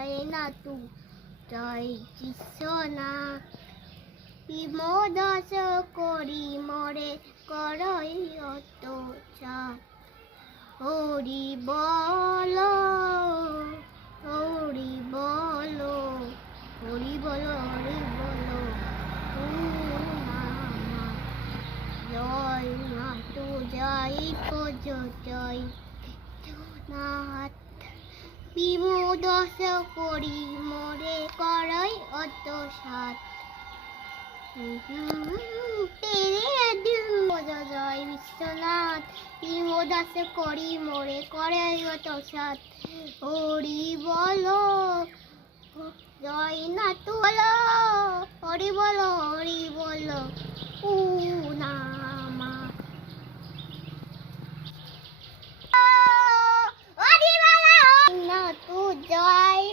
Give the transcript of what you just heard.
জয় নাতু জয় কৃষ্ণা বিমোদাস করি মরে করই অত্যাচার হরি বল হরি বল হরি বল হরি বল জয় নাতু জয় জয় নাথ বিমোদাস করি মরে করই অত্যাচার জয় বিশ্বনাথ বিমোদাস করি মোরে করে অত্যাচার হরি বলো জয় নাতু বলো হরি বলো হরি বলো ও নামা হরি বলো নাতু জয়